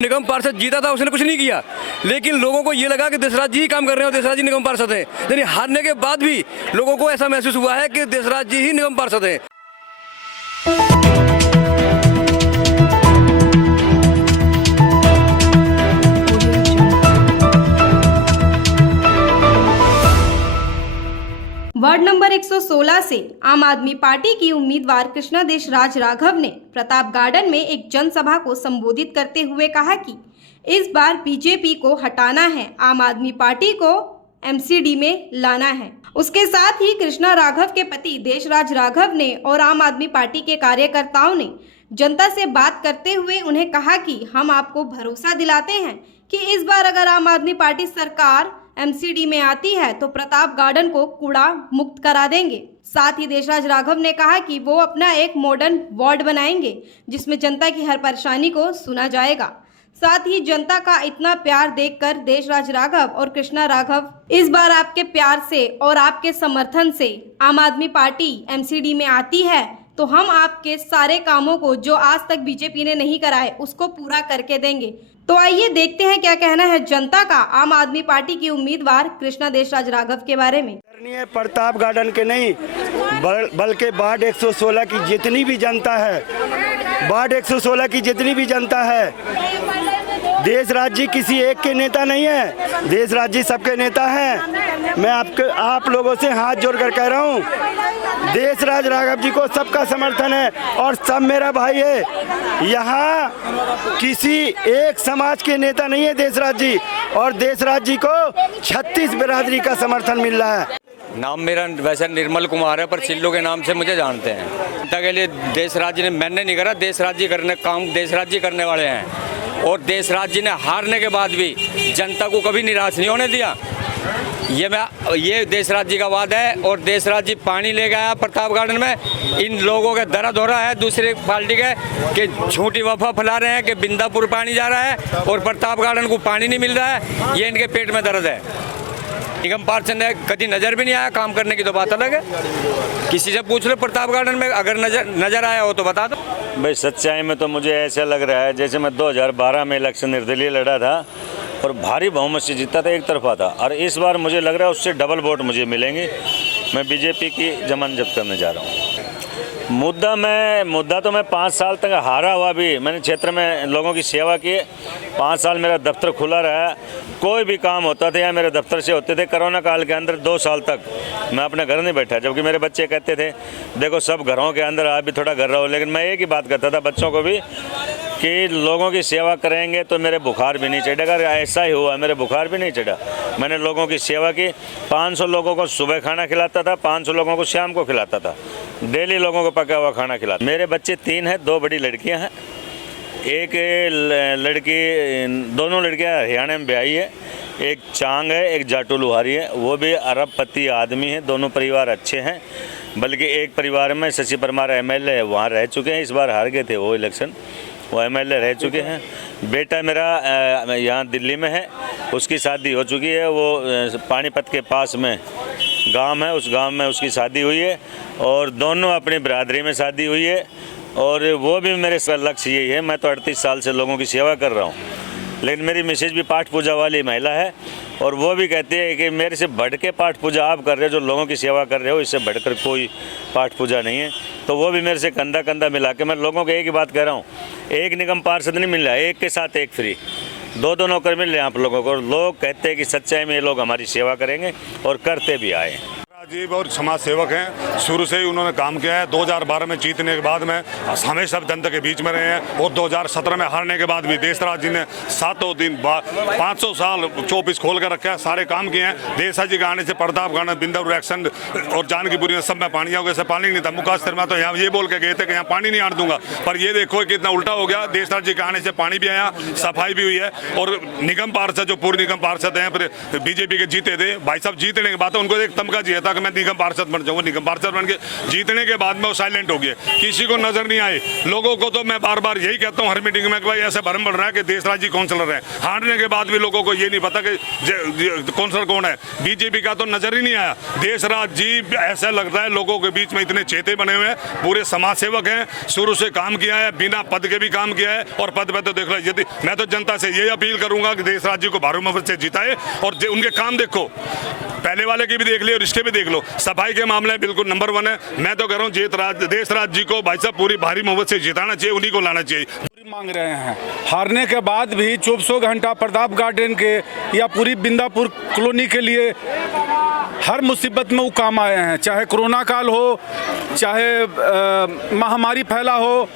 निगम पार्षद जीता था, उसने कुछ नहीं किया, लेकिन लोगों को ये लगा कि देशराज जी ही काम कर रहे हैं और देशराज जी निगम पार्षद हैं। यानी हारने के बाद भी लोगों को ऐसा महसूस हुआ है कि देशराज जी ही निगम पार्षद हैं। वार्ड नंबर 116 से आम आदमी पार्टी की उम्मीदवार कृष्णा देशराज राघव ने प्रताप गार्डन में एक जनसभा को संबोधित करते हुए कहा कि इस बार बीजेपी को हटाना है, आम आदमी पार्टी को एमसीडी में लाना है। उसके साथ ही कृष्णा राघव के पति देशराज राघव ने और आम आदमी पार्टी के कार्यकर्ताओं ने जनता से बात करते हुए उन्हें कहा कि हम आपको भरोसा दिलाते हैं कि इस बार अगर आम आदमी पार्टी सरकार एमसीडी में आती है तो प्रताप गार्डन को कूड़ा मुक्त करा देंगे। साथ ही देशराज राघव ने कहा कि वो अपना एक मॉडर्न वार्ड बनाएंगे जिसमें जनता की हर परेशानी को सुना जाएगा। साथ ही जनता का इतना प्यार देखकर देशराज राघव और कृष्णा राघव इस बार आपके प्यार से और आपके समर्थन से आम आदमी पार्टी एमसीडी में आती है तो हम आपके सारे कामों को जो आज तक बीजेपी ने नहीं कराए उसको पूरा करके देंगे। तो आइए देखते हैं क्या कहना है जनता का आम आदमी पार्टी की उम्मीदवार कृष्णा देशराज राघव के बारे में। प्रताप गार्डन के नहीं बल्कि वार्ड 116 की जितनी भी जनता है, वार्ड 116 की जितनी भी जनता है, देशराज जी किसी एक के नेता नहीं है, देशराज जी सबके नेता हैं। मैं आप लोगों से हाथ जोड़कर कह रहा हूँ, देशराज राघव जी को सबका समर्थन है और सब मेरा भाई है। यहाँ किसी एक समाज के नेता नहीं है देशराज जी, और देशराज जी को 36 बिरादरी का समर्थन मिल रहा है। नाम मेरा वैसे निर्मल कुमार है, पर चिल्लू के नाम से मुझे जानते हैं। जनता के लिए देशराज जी ने, मैंने नहीं करा, देशराज जी करने काम देशराज जी करने वाले हैं। और देशराज जी ने हारने के बाद भी जनता को कभी निराश नहीं होने दिया। ये देशराज जी का वादा है। और देशराज जी पानी ले गया प्रताप गार्डन में। इन लोगों के दर्द हो रहा है दूसरी पार्टी के कि झूठी वफा फैला रहे हैं कि बिंदापुर पानी जा रहा है और प्रताप गार्डन को पानी नहीं मिल रहा है। ये इनके पेट में दर्द है। निगम पार्षद ने कभी नज़र भी नहीं आया, काम करने की तो बात अलग है। किसी से पूछ लो प्रताप गार्डन में अगर नजर आया हो तो बता दो। भाई सच्चाई में तो मुझे ऐसा लग रहा है जैसे मैं 2012 में इलेक्शन निर्दलीय लड़ा था और भारी बहुमत से जीता था, एक तरफा था, और इस बार मुझे लग रहा है उससे डबल वोट मुझे मिलेंगे। मैं बीजेपी की जमानत जब्त करने जा रहा हूँ। मुद्दा तो मैं 5 साल तक हारा हुआ भी, मैंने क्षेत्र में लोगों की सेवा की। 5 साल मेरा दफ्तर खुला रहा, कोई भी काम होता था या मेरे दफ्तर से होते थे। कोरोना काल के अंदर 2 साल तक मैं अपने घर नहीं बैठा, जबकि मेरे बच्चे कहते थे देखो सब घरों के अंदर आप भी थोड़ा घर रहो, लेकिन मैं एक ही बात करता था बच्चों को भी कि लोगों की सेवा करेंगे तो मेरे बुखार भी नहीं चढ़ेगा। ऐसा ही हुआ, मेरे बुखार भी नहीं चढ़ा। मैंने लोगों की सेवा की। 500 लोगों को सुबह खाना खिलाता था, 500 लोगों को शाम को खिलाता था, डेली लोगों को पका हुआ खाना खिलाता। मेरे बच्चे 3 हैं, 2 बड़ी लड़कियां हैं। एक लड़की, दोनों लड़कियां हरियाणा में ब्याही है। एक चांग है, एक जाटू लुहारी है, वो भी अरबपति आदमी है। दोनों परिवार अच्छे हैं, बल्कि एक परिवार में शशि परमार एमएलए है, वहाँ रह चुके हैं। इस बार हार गए थे वो इलेक्शन, वो एमएलए रह चुके हैं। बेटा मेरा यहाँ दिल्ली में है, उसकी शादी हो चुकी है। वो पानीपत के पास में गांव है, उस गांव में उसकी शादी हुई है और दोनों अपनी बिरादरी में शादी हुई है। और वो भी मेरे लक्ष्य यही है। मैं तो 38 साल से लोगों की सेवा कर रहा हूँ, लेकिन मेरी मिसेज भी पाठ पूजा वाली महिला है और वो भी कहती है कि मेरे से बढ़ के पाठ पूजा आप कर रहे हो, जो लोगों की सेवा कर रहे हो, इससे बढ़कर कोई पाठ पूजा नहीं है। तो वो भी मेरे से कंधा कंधा मिला के, मैं लोगों को एक ही बात कह रहा हूँ, एक निगम पार्षद नहीं मिल रहा, एक के साथ एक फ्री, 2 नौकर मिल रहे हैं आप लोगों को। लोग कहते हैं कि सच्चाई में ये लोग हमारी सेवा करेंगे और करते भी आए। जी और समाज सेवक हैं, शुरू से ही उन्होंने काम किया है। 2012 में जीतने के बाद में हमेशा जनता के बीच में रहे हैं और 2017 में हारने के बाद भी देशराज जी ने 7 दिन 500 साल चौबीस खोल कर रखा है, सारे काम किए हैं। देशराज जी के आने से प्रताप गार्डन, बिंदापुर एक्शन और जानकीपुरी में सब में पानी आ गया। से पानी नहीं था, मुकास्तर में तो यहाँ ये बोल के गए थे कि यहाँ पानी नहीं आने दूंगा, पर ये देखो कितना उल्टा हो गया। देशराज जी के आने से पानी भी आया, सफाई भी हुई है। और निगम पार्षद, जो पूर्व निगम पार्षद हैं, फिर बीजेपी के जीते थे भाई साहब, जीतने के बाद उनको एक तमगा दिया था कि मैं निगम पार्षद बन जाऊँ। निगम पार्षद बन के जीतने के बाद में वो साइलेंट हो गए, किसी को नजर नहीं आए। लोगों को तो मैं बार बार यही कहता हूँ हर मीटिंग में कि भाई ऐसे भरम बढ़ रहा है कि देश राज्य काउंसलर है, हारने के बाद भी लोगों को ये नहीं पता कि काउंसलर कौन है। बीजेपी का तो नजर ही नहीं आया। देश राज जी ऐसा लग रहा है लोगों के बीच में इतने चेते बने हुए हैं, पूरे समाज सेवक हैं, शुरू से काम किया है, बिना पद के भी काम किया है, और पद पे तो देख लो। यदि मैं तो जनता से ये अपील करूंगा कि देश राज्य को भारी मत से जिताए, और उनके काम देखो, पहले वाले की भी देख लियो और इसके भी देख लो। सफाई के मामले में बिल्कुल नंबर 1 है। मैं तो कह रहा हूँ देश राज जी को भाई साहब पूरी भारी मोहब्बत से जिताना चाहिए, उन्हीं को लाना चाहिए। मांग रहे हैं, हारने के बाद भी 24 घंटा प्रताप गार्डन के या पूरी बिंदापुर कॉलोनी के लिए हर मुसीबत में वो काम आए हैं, चाहे कोरोना काल हो, चाहे महामारी फैला हो,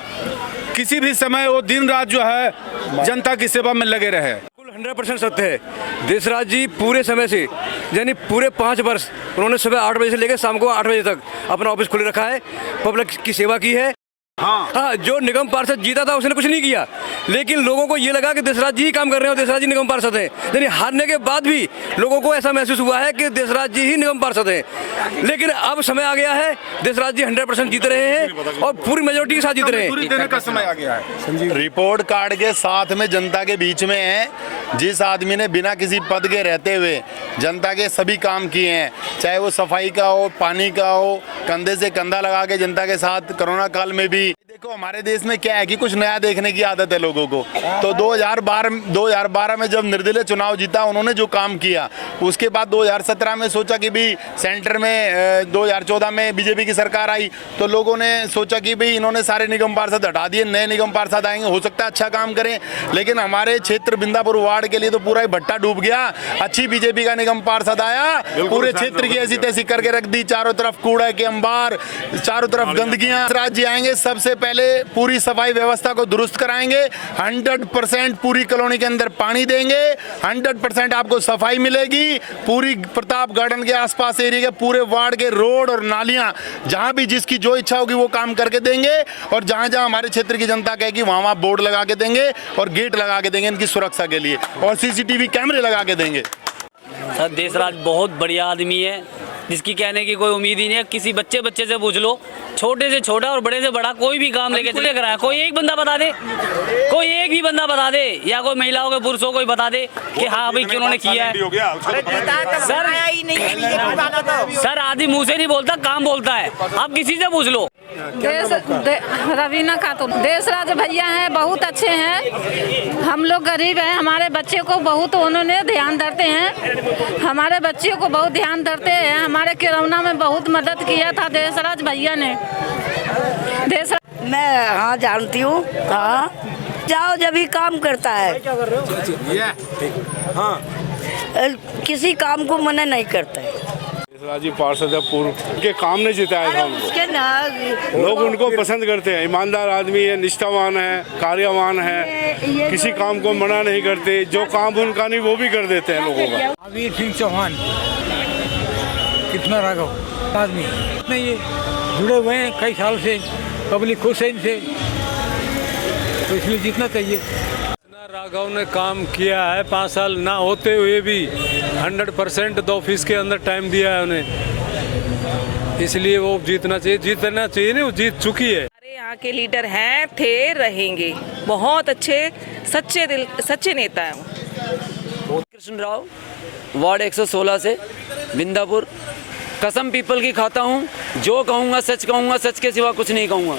किसी भी समय वो दिन रात जो है जनता की सेवा में लगे रहे। 100% सत्य है। देशराज जी पूरे समय से, यानी पूरे 5 वर्ष उन्होंने सुबह 8 बजे से लेकर शाम को 8 बजे तक अपना ऑफिस खुले रखा है, पब्लिक की सेवा की है। हाँ, जो निगम पार्षद जीता था उसने कुछ नहीं किया, लेकिन लोगों को ये लगा कि देशराज जी ही काम कर रहे हैं और देशराज जी निगम पार्षद हैं। यानी हारने के बाद भी लोगों को ऐसा महसूस हुआ है कि देशराज जी ही निगम पार्षद हैं। लेकिन अब समय आ गया है, देशराज जी 100% जीत रहे हैं और पूरी मेजोरिटी के साथ जीत रहे हैं। देने का समय आ गया है। रिपोर्ट कार्ड के साथ में जनता के बीच में है। जिस आदमी ने बिना किसी पद के रहते हुए जनता के सभी काम किए हैं, चाहे वो सफाई का हो, पानी का हो, कंधे से कंधा लगा के जनता के साथ कोरोना काल में भी। देखो हमारे देश में क्या है कि कुछ नया देखने की आदत है लोगों को। तो 2012 में जब निर्दलीय चुनाव जीता उन्होंने जो काम किया, उसके बाद 2017 में सोचा कि भी सेंटर में 2014 में बीजेपी की सरकार आई तो लोगों ने सोचा कि भाई इन्होंने सारे निगम पार्षद हटा दिए, नए निगम पार्षद आएंगे, हो सकता है अच्छा काम करें। लेकिन हमारे क्षेत्र बिंदापुर वार्ड के लिए तो पूरा ही भट्टा डूब गया। अच्छी बीजेपी का निगम पार्षद आया, पूरे क्षेत्र की ऐसी तैसी करके रख दी, चारों तरफ कूड़ा के अंबार, चारों तरफ गंदगियां। राज्य आएंगे सबसे पहले पूरी सफाई व्यवस्था को दुरुस्त कराएंगे, 100% पूरी कॉलोनी के अंदर पानी देंगे, 100% आपको सफाई मिलेगी। पूरी प्रताप गार्डन के आसपास एरिया के पूरे वार्ड के रोड और नालियां जहां भी जिसकी जो इच्छा होगी वो काम करके देंगे, और जहां जहां हमारे क्षेत्र की जनता कहेगी वहां वहां बोर्ड लगा के देंगे और गेट लगा के देंगे इनकी सुरक्षा के लिए, और CCTV कैमरे लगा के देंगे। सर देशराज बहुत बढ़िया आदमी है, जिसकी कहने की कोई उम्मीद ही नहीं है। किसी बच्चे से पूछ लो, छोटे से छोटा और बड़े से बड़ा कोई भी काम लेके चले कराया, कोई एक बंदा बता दे, कोई एक भी बंदा बता दे, या कोई महिलाओं के पुरुषों को बता दे कि हाँ भाई उन्होंने किया है। सर आदमी मुंह से नहीं बोलता, काम बोलता है, आप किसी से पूछ लो। रवीना खातून देशराज भैया हैं, बहुत अच्छे हैं। हम लोग गरीब हैं, हमारे बच्चे को बहुत उन्होंने ध्यान देते हैं, हमारे बच्चियों को बहुत ध्यान देते हैं। हमारे कोरोना में बहुत मदद किया था देशराज भैया ने। मैं हाँ जानती हूँ, हाँ जाओ जब भी काम करता है, हाँ किसी काम को मना नहीं करता है। देशराज जी पार्षद पूर्व के काम ने जिताया था उनको, लोग उनको पसंद करते हैं। ईमानदार आदमी है, निष्ठावान है, कार्यवान है, किसी काम को मना नहीं करते, जो काम उनका नहीं वो भी कर देते हैं लोगों का। अबीर सिंह चौहान, कितना राघव आदमी इतने ये जुड़े हुए हैं कई साल से, पब्लिक खुश है इनसे, तो इसलिए जीतना चाहिए। राघव ने काम किया है, 5 साल ना होते हुए भी 100% 2 ऑफिस के अंदर टाइम दिया है उन्हें, इसलिए वो जीतना चाहिए नहीं, वो जीत चुकी है। यहाँ के लीडर हैं, थे, रहेंगे, बहुत अच्छे सच्चे नेता हैं। कृष्ण राव, वार्ड 116 से बिंदापुर। कसम पीपल की खाता हूँ, जो कहूँगा, सच के सिवा कुछ नहीं कहूँगा।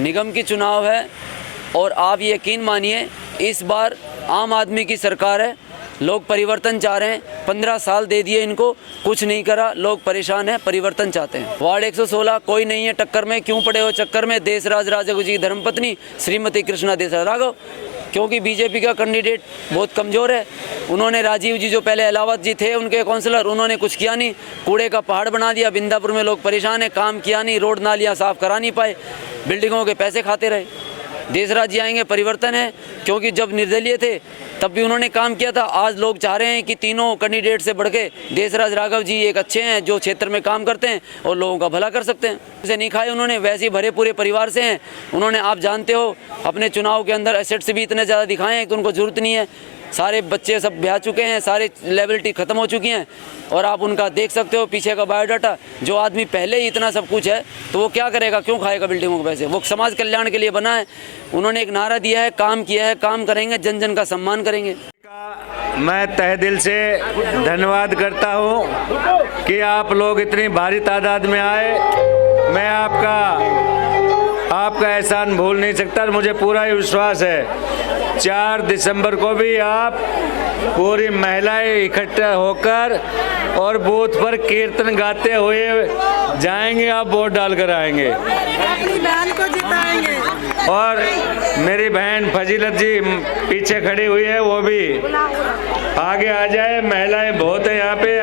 निगम की चुनाव है और आप यकीन मानिए इस बार आम आदमी की सरकार है, लोग परिवर्तन चाह रहे हैं। 15 साल दे दिए इनको, कुछ नहीं करा, लोग परेशान हैं, परिवर्तन चाहते हैं। वार्ड 116 कोई नहीं है टक्कर में, क्यों पड़े हो चक्कर में? देशराज राघव जी की धर्मपत्नी श्रीमती कृष्णा देशराज राघव, क्योंकि बीजेपी का कैंडिडेट बहुत कमज़ोर है। उन्होंने राजीव जी जो पहले अलावत जी थे उनके काउंसलर, उन्होंने कुछ किया नहीं, कूड़े का पहाड़ बना दिया। बिंदापुर में लोग परेशान हैं, काम किया नहीं, रोड नालियाँ साफ़ करा नहीं पाए, बिल्डिंगों के पैसे खाते रहे। देशराज जी आएंगे, परिवर्तन है, क्योंकि जब निर्दलीय थे तब भी उन्होंने काम किया था। आज लोग चाह रहे हैं कि तीनों कैंडिडेट से बढ़ के देशराज राघव जी एक अच्छे हैं, जो क्षेत्र में काम करते हैं और लोगों का भला कर सकते हैं। उसे नहीं खाए उन्होंने, वैसे ही भरे पूरे परिवार से हैं उन्होंने। आप जानते हो अपने चुनाव के अंदर एसेट्स भी इतने ज़्यादा दिखाए हैं कि उनको ज़रूरत नहीं है। सारे बच्चे सब ब्याह चुके हैं, सारे लायबिलिटी ख़त्म हो चुकी हैं। और आप उनका देख सकते हो पीछे का बायोडाटा। जो आदमी पहले ही इतना सब कुछ है तो वो क्या करेगा, क्यों खाएगा बिल्डिंगों के पैसे? वो समाज कल्याण के लिए बना है। उन्होंने एक नारा दिया है, काम किया है, काम करेंगे, जन जन का सम्मान करेंगे। मैं तहे दिल से धन्यवाद करता हूँ कि आप लोग इतनी भारी तादाद में आए। मैं आपका एहसान भूल नहीं सकता। मुझे पूरा ही विश्वास है 4 दिसंबर को भी आप पूरी महिलाएं इकट्ठा होकर और बूथ पर कीर्तन गाते हुए जाएंगे, आप वोट डालकर आएंगे। अपनी बहन को जिताएंगे। और मेरी बहन फजीलत जी पीछे खड़ी हुई है, वो भी आगे आ जाए। महिलाएं बहुत है यहाँ पे,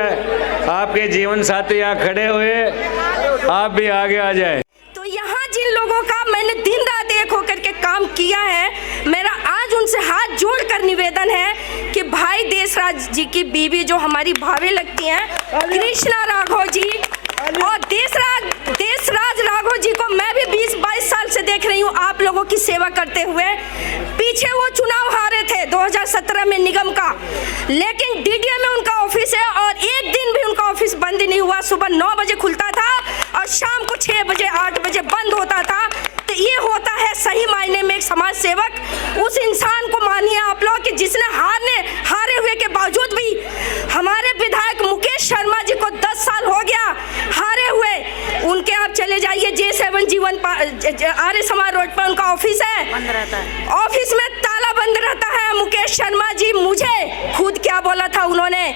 आपके जीवन साथी यहाँ खड़े हुए, आप भी आगे आ जाए। तो यहाँ जिन लोगों का मैंने दिन रात एक होकर के काम किया है, मेरा आज उनसे हाथ जोड़कर निवेदन है कि भाई देशराज जी की बीवी जो हमारी भाभी लगती हैं, कृष्णा राघव जी, और देशराज राघव जी को मैं भी 20-22 साल से देख रही हूँ आप लोगों की सेवा करते हुए। पीछे वो चुनाव हारे थे 2017 में निगम का, लेकिन डीडीए में उनका ऑफिस है और एक दिन भी उनका ऑफिस बंद नहीं हुआ। सुबह 9 बजे खुलता था और शाम को 6 बजे 8 बजे बंद होता था। तो ये होता है सही मायने में एक समाज सेवक। उस इंसान को मानिए आप लोग कि जिसने हारे हुए के बावजूद भी हमारे विधायक मुकेश शर्मा जी को 10 साल हो गया हारे हुए, उनके आप चले जाइए J7 जीवन आर्य समाज रोड पर उनका ऑफिस है, ऑफिस में ताला बंद रहता है। मुकेश शर्मा जी मुझे खुद क्या बोला था उन्होंने,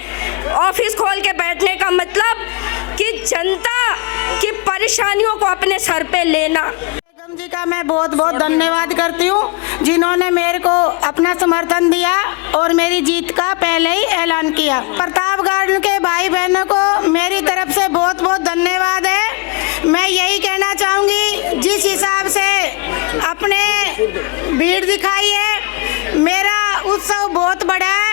ऑफिस खोल के बैठने का मतलब कि जनता की परेशानियों को अपने सर पे लेना। जी का मैं बहुत बहुत धन्यवाद करती हूँ जिन्होंने मेरे को अपना समर्थन दिया और मेरी जीत का पहले ही ऐलान किया। प्रतापगढ़ के भाई बहनों को मेरी तरफ से बहुत बहुत धन्यवाद है। मैं यही कहना चाहूँगी, जिस हिसाब से अपने भीड़ दिखाई है, मेरा उत्सव बहुत बड़ा है।